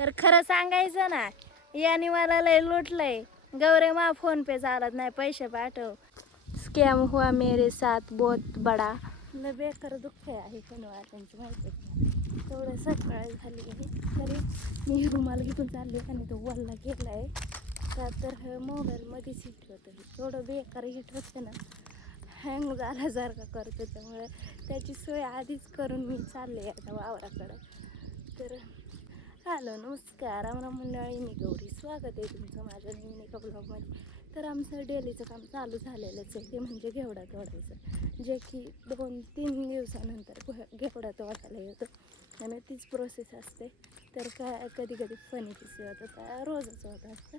तर खरं सांगायचं ना, याने मला लय लुटलंय. गौरे मा फोन पे चालत नाही, पैसे पाठव. स्कॅम हुआ मेरे साथ बहुत बडा. लय बेकार दुःख आहे कनवा त्यांची, माहिती आहे. तेवढं सकाळ झाली आहे तरी मी रुमाल घेऊन चालले आणि तो वल्ला गेलाय का तर मोबाईलमध्येच हिट होतं. थोडं बेकार हिट होतं ना, हँग झाल्यासारखं करतो. त्यामुळे त्याची सोय आधीच करून मी चालले आता वावराकडं. तर हॅलो नमस्कार मंडळी, मी गौरी, स्वागत आहे तुमचं माझ्या नवीन एका ब्लॉगमध्ये. तर आमचं डेलीचं काम चालू झालेलंच आहे, ते म्हणजे घेवडा तोडायचं, जे की 2-3 दिवसानंतर घेवडा तोडायला येतं आणि तीच प्रोसेस असते. तर काय कधी कधी फनी किस्से होतात, रोजच होत असतं.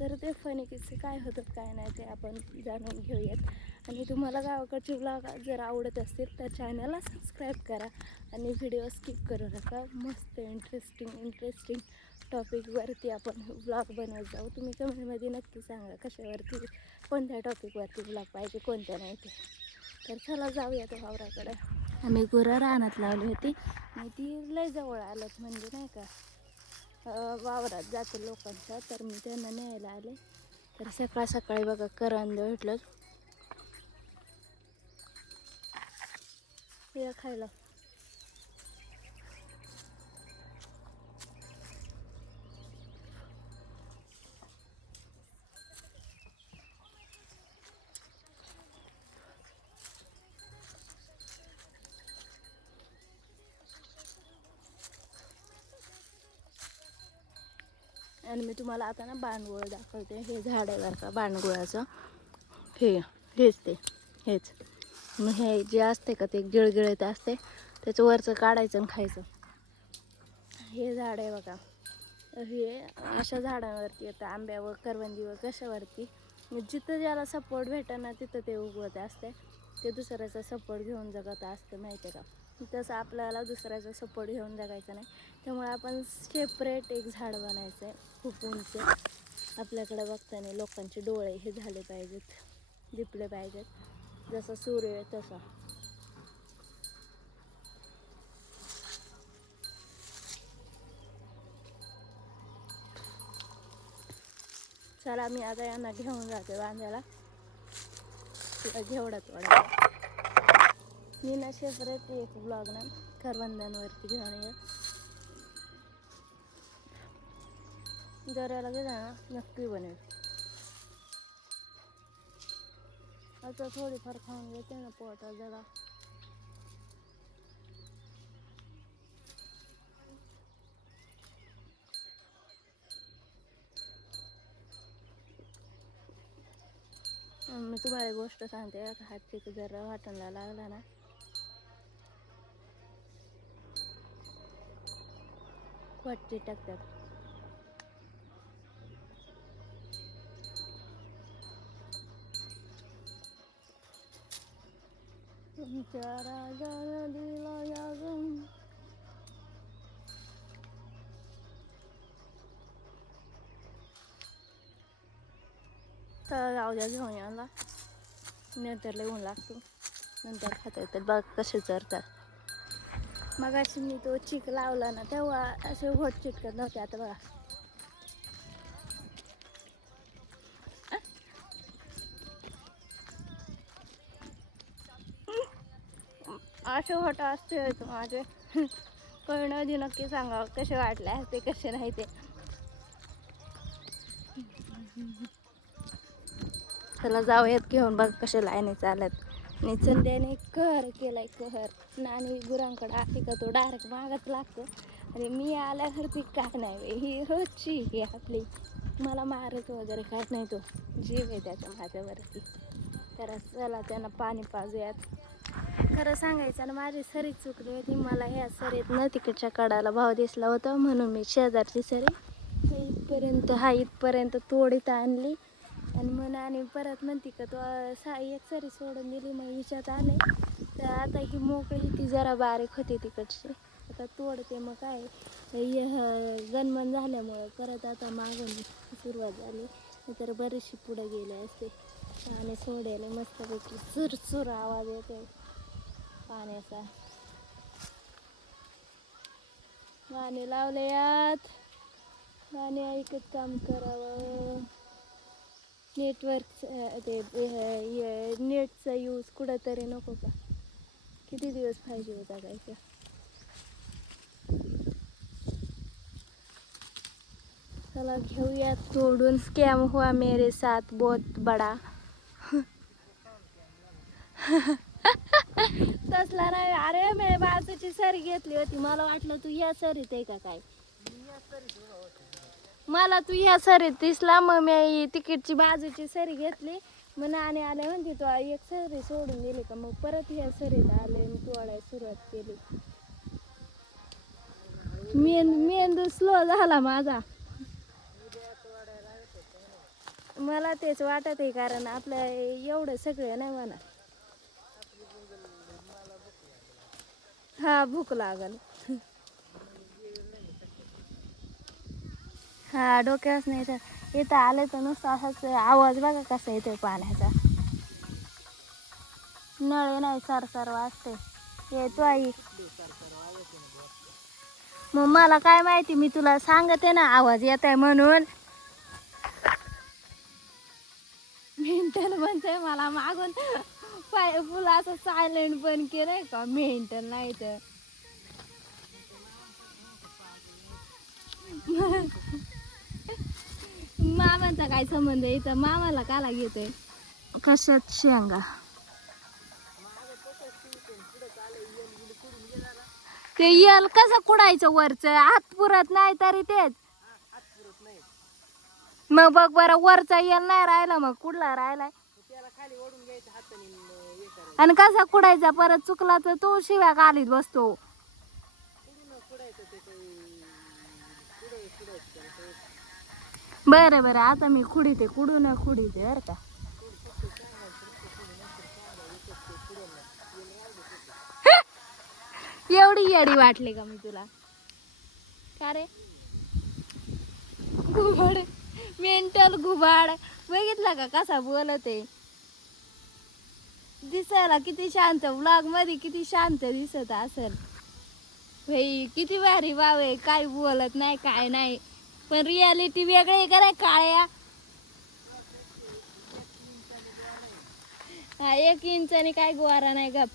तर ते फनी किस्से काय होतात काय नाही ते आपण जाणून घेऊयात. आणि तुम्हाला गावाकडचे ब्लॉग जर आवडत असतील तर चॅनलला सबस्क्राईब करा आणि व्हिडिओ स्किप करू नका. मस्त इंटरेस्टिंग टॉपिकवरती आपण ब्लॉग बनवत जाऊ. तुम्ही कमेंटमध्ये नक्की सांगा कशावरती, कोणत्या टॉपिकवरती ब्लॉग पाहिजे, कोणत्या नाही ते. तर चला जाऊया त्या वावराकडे. आम्ही गुरं रानात लावली होती आणि ती लय जवळ आलं, म्हणजे नाही का वावरात जाते लोकांच्या, तर मी त्यांना न्यायला आले. तर सकाळ सकाळी बघा करंद भेटलं हे खायला. आणि मी तुम्हाला आता ना बाणगुळ दाखवते. हे झाड आहे बरं का बाणगुळाचं, हेच मग हे जे असते का ते गिळगिळीत असते, त्याचं वरचं काढायचं आणि खायचं. हे झाड आहे बघा, हे अशा झाडांवरती येतं, आंब्यावर, करवंदीवर, कशावरती जिथं ज्याला सपोर्ट भेटत ना तिथं ते उगवत असते. ते दुसऱ्याचा सपोर्ट घेऊन जगत असतं, माहिती आहे का. तसं आपल्याला दुसऱ्याचा सपोर्ट घेऊन जगायचं नाही. त्यामुळे आपण सेपरेट एक झाड बनायचं आहे, खूप उंच. आपल्याकडे बघताना लोकांचे डोळे हे झाले पाहिजेत, दिपले पाहिजेत, जसं सूर्य तसा. चला मी आता यांना घेऊन जाते बांधायला, घेवडा तोडायला. मी ना सेपरेट एक ब्लॉग ना करवंदांवरती घेऊन ये, जर याला गेला ना नक्की बनेल. आता थोडीफार खाऊन घेते ना पोटात जरा. मी तुम्हाला एक गोष्ट सांगते, हात जर वाटणला लागला ना वाटते टाकतात. तुमच्या राजानं दिला यागून. तर जाऊ द्या घेऊन यायला, नंतर लय ऊन लागतो, नंतर खाता येतात. बघ कसे चरतात. मग अशी मी तो चिक लावला ना तेव्हा असे होत चिटकत नव्हते, आता बघा. असे होत असते माझे. कळणं आधी नक्की सांगा कसे वाटले असते, कसे नाही ते. त्याला जाऊयात घेऊन, बघ कसे लाईने चालत. आणि संध्याने कहर केलाय, कहर नाणी गुरांकडे आली का तो डायरेक्ट मागत लागतो. आणि मी आल्यावरती काय नाही, ही रोजची ही आपली. मला मारत वगैरे काय नाही, तो जीव आहे त्याच्या माझ्यावरती. तर चला त्यांना पाणी पाजूयात. खरं सांगायचं ना, माझी सरी चुकली होती. मला ह्या सरीत ना तिकडच्या कडाला भाव दिसला होता, म्हणून मी शेजारची सरी इथपर्यंत तोडीत आणली. आणि मग आणि परत म्हणते का तो एक सरी सोडून दिली. मग हिच्यात आले तर आता ही मोकळी, ती जरा बारीक होती तिकडची, आता तोडते. मग काय गणमन झाल्यामुळं परत आता मागून सुरुवात झाली, तर बरीचशी पुढे गेले असते. आणि सोडायला मस्तपैकी चुरचुर आवाज येतो पाण्याचा. गाणे लावले यात. आणि ऐकत काम करावं. नेटवर्क ते नेटचा यूज कुठंतरी नको का? किती दिवस पाहिजे होता जायचं. चला घेऊया तोडून. स्कॅम हुआ मेरे साथ बहुत बडा. तसला नाही. अरे मी बाजूची सरी घेतली होती, मला वाटलं तू या सरीत आहे का काय. मला तू ह्या सरीत दिसला, मग मी तिकीटची बाजूची सरी घेतली. मग नाणी आले म्हणते तू एक सरी सोडून दिली का, मग परत ह्या सरीत आले तोडायला सुरुवात केली. मेंदू स्लो झाला माझा. मला तेच वाटत आहे, कारण आपल्या एवढं सगळं नाही म्हणा. हा भूक लागल. हा डोक्याच नाही तर इथं आले तर नुसतं असाच आवाज बघा कसा येतोय पाण्याचा. नळे नाही सरसर वाजते. येतो आई. मग मला काय माहिती, मी तुला सांगते ना आवाज येत आहे म्हणून. मेंटल म्हणतोय मला मागून. फुल असं सायलेंट पण केलंय का. मेंटल नाही तर मामांचा काय संबंध आहे इथं. मामाला काला घेतोय कशात शेंगा. ते यल कसं कुडायचं वरचं, हात पुरत नाही तरी तेच. मग बघ बरं, वरचा यल नाही राहिला मग कुठला राहिलाय. आणि कसा कुडायचा परत चुकला तर तो शिव्या गालीत बसतो. बरं बरं आता मी खुडीते, कुडून खुडीते बरं का. एवढी येडी वाटली का मी तुला. का रे घुबाड, मेंटल घुबाड. बघितला का कसा बोलत आहे. दिसायला किती शांत, व्लॉग मध्ये किती शांत दिसत असेल. भाई किती भारी भाव आहे, काय बोलत नाही काय नाही. पण रियालिटी वेगळी आहे का रे काळ्या. हा 1 इंचाने काय गोवारा नाही. गप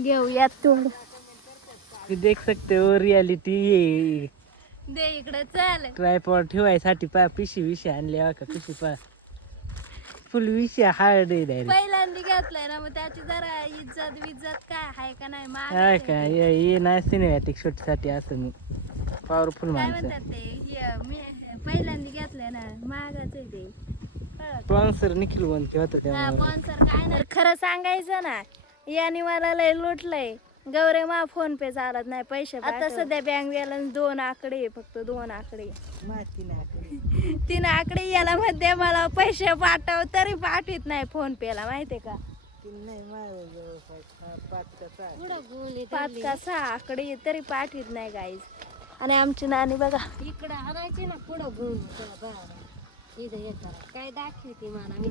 घेऊयात तोड. देख सकते हो रियालिटी. ये दे इकडे चल. ट्रायपॉड ठेवायसाठी पा पिशी विषय आणले का. पिशी पा फुल विषय हार्ड आहे डायरेक्ट. पहिल्यांदा घेतलाय ना, मग त्याची जरा इज्जत काय आहे का नाही. काय काय ये ना सिनेमॅटिक शूट साठी असं मी पॉवरफुल काय माणसं. म्हणतात ते, मी पहिल्यांदा घेतलंय ना, महागाच आहे ते. स्पॉन्सर निखिल बनते होतं हा त्यामुळे. स्पॉन्सर काय नाही. खरं सांगायचं ना, याने मला लय लुटलंय. गौरे मा फोन पे चालत नाही पैसे. आता सध्या बँक बॅलन्स 2 आकडे, फक्त 2 आकडे. 3 आकडे याला मध्ये मला पैसे पाठव तरी पाठवत नाही फोन पे ला, माहितीये का. 5 का 6 आकडे तरी पाठवत नाही गाईज. आणि आमची नानी बघा इकडे आणायची ना पुढं गुण इथं येतात काय दाखवते मला मी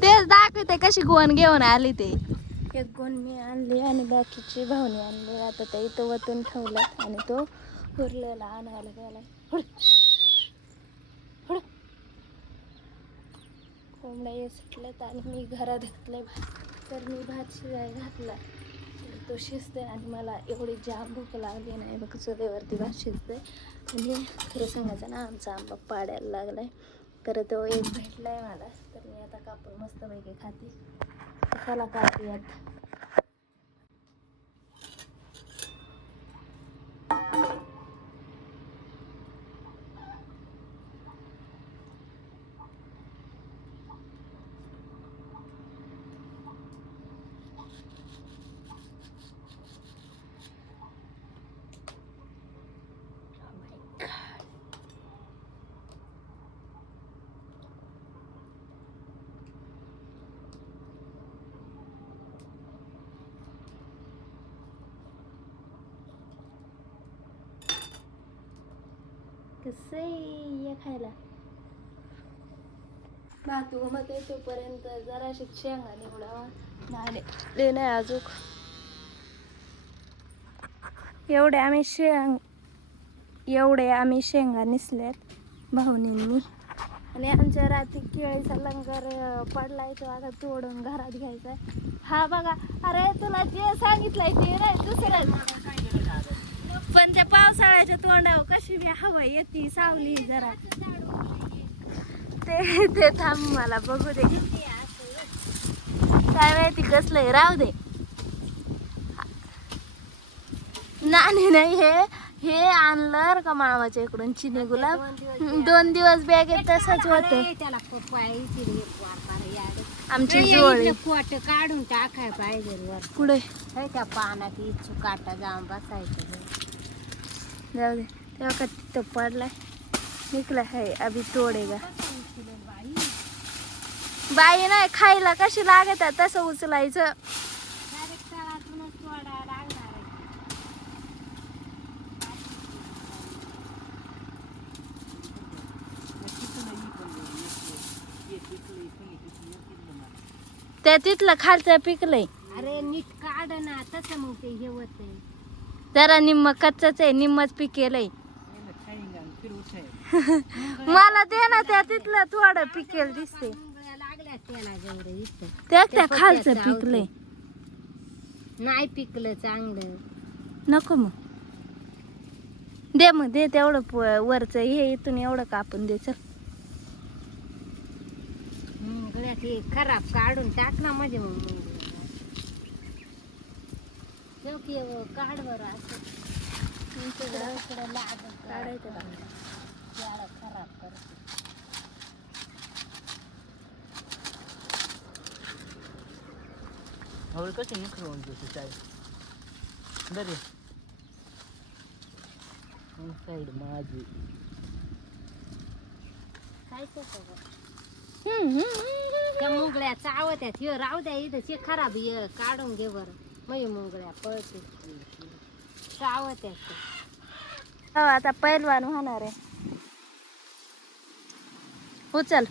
तेच दाखवते कशी गोण घेऊन आली ते. एक गोण मी आणली आणि बाकीची भावनी आणली. आता ते इथं वतून ठेवल्यात आणि तो उरलेला आणायला गेलाय. कोंबड्या सुटल्यात आणि मी घरात घातलंय भात. तर मी भात शिजाय घातला, तो शिजतोय आणि मला एवढी जाम भूक लागली नाही बघ. चुलीवरती भात शिजतोय. आणि खरं सांगायचं ना, आमचा आंबा पाडायला लागलाय. तर तो एक भेटलाय मला, तर मी आता कापून मस्तपैकी खाते. चला कापूयात. कसं आहे या खायला. भात मग तोपर्यंत जराशी शेंगा निवडावा. नाही अजून एवढे आम्ही शेंगा निसल्यात भाऊनींनी. आणि आमच्या रात्री केळीचा लंगर पडलाय तो आता तोडून घरात घ्यायचा. हा बघा, अरे तुला जे सांगितलंय ते नाही दुसरं. पण त्या पावसाळ्याच्या तोंडावर कशी बी हवा येते, सावली जरा ते थांब मला बघू दे. काय माहिती कसलंय, राहू दे. नाही हे आणलं का मामाच्या इकडून चिनी गुलाब. 2 दिवस बॅगेत तसंच होतं. त्याला आमची जोळी पोट काढून टाकाय पाहिजे वर. पुढे त्या पानात इच्छू काटा जाऊन बसायचं. जाऊ दे. तेव्हा का तिथं पडलाय निकला आहे अभि तोडेगा. बाई नाही खायला कशी लागत तसं उचलायचं. त्या तिथलं खालचं पिकलंय. अरे नीट काढ ना, तसं मग ते हे होत. जरा निम्म कच्चाच आहे, निम्मच पिकेलय. मला दे ना, त्या तिथलं थोडं पिकेल दिसते. लागल्या त्याला जेवढे त्या खालचं पिकलंय. नाही पिकलं चांगलं. नको मग दे, मग दे तेवढं वरच हे इथून एवढं कापून दे. चल ते खराब काढून टाक ना मध्ये. मग काढ बरं असं काढायचं खराब करते. हवळ कशी निखरून तुझी चाय दरे साईड माझी काय त्या मुंगळ्या चावत्यात. हे राहू द्या इथं ते खराब ये काढून घे बरं. मग मुंगळ्या पळते चावत्यात. आता पैलवान होणार आहे. उचल.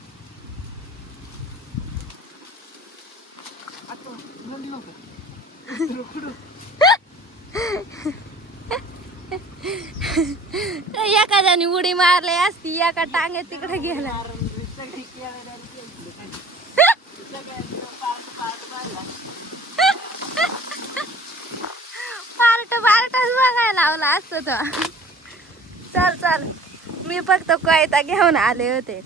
एखाद्याने उडी मारली असती, एका टांगेत तिकडे गेला. पार्टच बघायला लावला असत तो. चल मी फक्त कोयता घेऊन आले होते.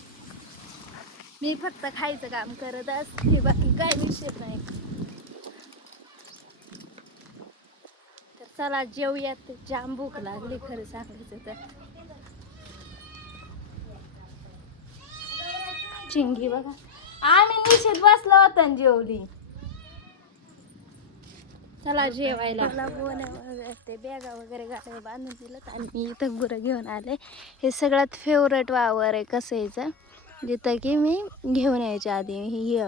मी फक्त खायचं काम करत असते, बाकी काय विषय नाही. तर चला जेवूयात, जाम भूक लागली खरं सांगायचं तर. चिंगी बघा, आम्ही निश्चित बसलो होतो न जेवली. चला जेवायला. ते बॅगा वगैरे गाड्या बांधून दिलं आणि मी इथं गुरं घेऊन आले. हे सगळ्यात फेवरेट वावर आहे कसायचं, जिथं की मी घेऊन यायच्या आधी ही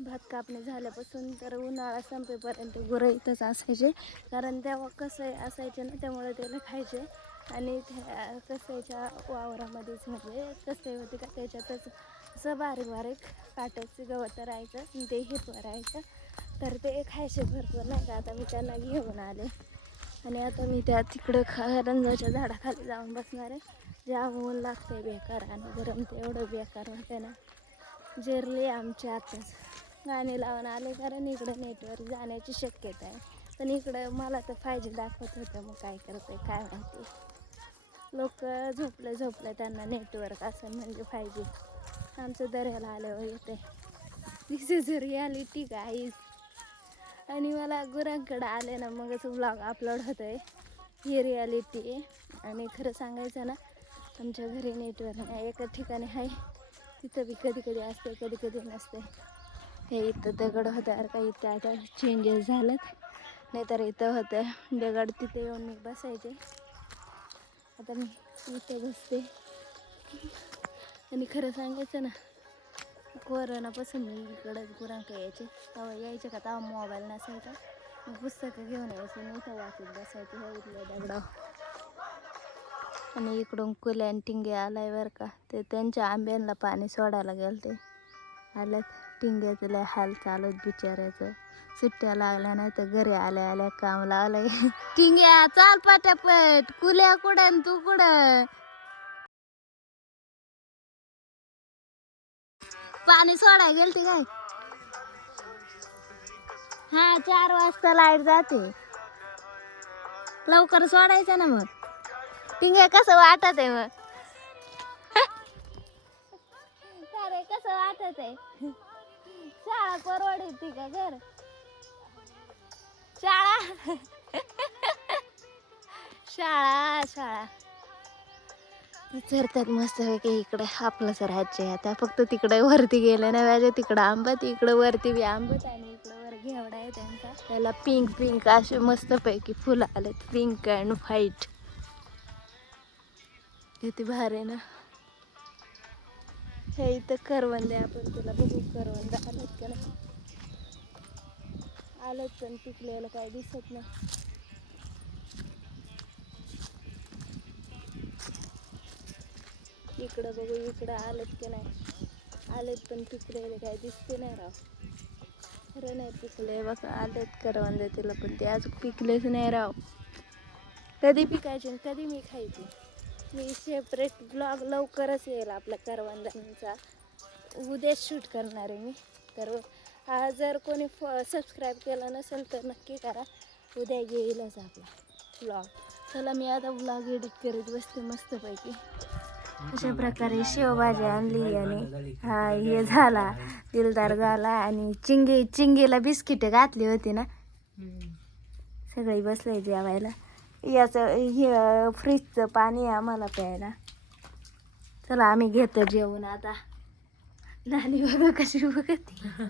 भात कापणी झाल्यापासून तर उन्हाळा संपेपर्यंत गुरं इथंच असायचे. कारण तेव्हा कसं असायचे ना, त्यामुळे त्याला खायचे. आणि त्या कसायच्या वावरामध्येच म्हणजे कसं होते का, त्याच्यातच असं बारीक काट्याचं गवत राहायचं, ते हिरवं राहायचं. तर ते खायचे भरपूर नाही का. आता मी त्यांना घेऊन आले आणि आता मी त्या तिकडं रंजाच्या झाडाखाली जाऊन बसणार आहे. जाम ऊन लागते बेकार आणि गरम ते एवढं बेकार होते ना. जिरले आमच्या आताच गाणे लावून आले, कारण इकडं नेटवर्क जाण्याची शक्यता आहे. पण इकडं मला तर 5G दाखवत होतं. मग काय करते काय माहिती. लोक झोपले त्यांना नेटवर्क असेल म्हणजे 5G. आमचं दर्याला आल्यावर येते. दिस इज रियालिटी गाईज. आणि मला गुरांकडे आले ना मगच व्लॉग अपलोड होतं आहे. ही रियालिटी आहे. आणि खरं सांगायचं ना, आमच्या घरी नेटवर्क नाही. एका ठिकाणी आहे तिथं बी कधी असते, कधी नसते. हे इथं दगड होतं अरे का, इथं आता चेंजेस झालेत. नाहीतर इथं होतं दगड, तिथे येऊन मी बसायचे. आता मी इथं बसते. आणि खरं सांगायचं ना, कोरोनापासून मी इकडं गुरांकडे यायचे का तेव्हा मोबाईल नसायचा. पुस्तकं घेऊन यायचे आणि इथं वाचत बसायचे ह्या इथल्या दगडावर. आणि इकडून कुल्यान टिंगे आलाय बरं का, ते त्यांच्या आंब्यांना पाणी सोडायला गेलं, ते आल्यात. टिंग्याचं लय हाल चालत बिचाऱ्याचं. सुट्ट्या लागल्या नाही तर घरी आल्या आल्या काम लावलंय. टिंग्या चाल पटापट, कुल्या कुठं तू कुठं. पाणी सोडाय गेलते काय? हा 4 वाजता लाईट जाते. लवकर सोडायचं ना मग. टिंग्या कसं वाटत आहे मग? अरे कसं वाटत आहे? शाळा परवडती का घर? शाळा शाळा शाळा चरतात मस्त पैकी. इकडे आपलंच राज्य आहे आता. फक्त तिकडे वरती गेलं ना पाहिजे. तिकडं आंबट, इकडं वरती बी आंबट आणि इकडं वर घेवडा आहे त्यांचा. त्याला पिंक पिंक असे मस्त पैकी फुलं आलेत. Pink and white. किती भारी आहे ना. हे इथं करवंद आहे. आपण तुला बघू करवंद आलेत का नाही. आलेत पण पिकलेलं काही दिसत नाही. इकडं बघू, इकडं आलेत की नाही. आलेत पण पिकलेले काही दिसते नाही राव. खरं नाही पिकले बघा. आलेत करवंद तिला पण ते अजून पिकलेच नाही राव. कधी पिकायचे कधी मी खायची. मी सेपरेट ब्लॉग लवकरच येईल आपल्या करवंदांचा. उद्या शूट करणार आहे मी. तर जर कोणी सबस्क्राईब केलं नसेल तर नक्की करा. उद्या येईलच आपला ब्लॉग. चला मी आता ब्लॉग एडिट करत बसते मस्तपैकी. अशा प्रकारे शेवभाजी आणली आणि हा हे झाला दिलदार झाला. आणि चिंगीला बिस्किट घातली होती ना. सगळी बसले जेवायला. याचं हे फ्रीजचं पाणी आहे आम्हाला प्यायला. चला आम्ही घेतो जेवण आता. नानी बघा कशी बघते.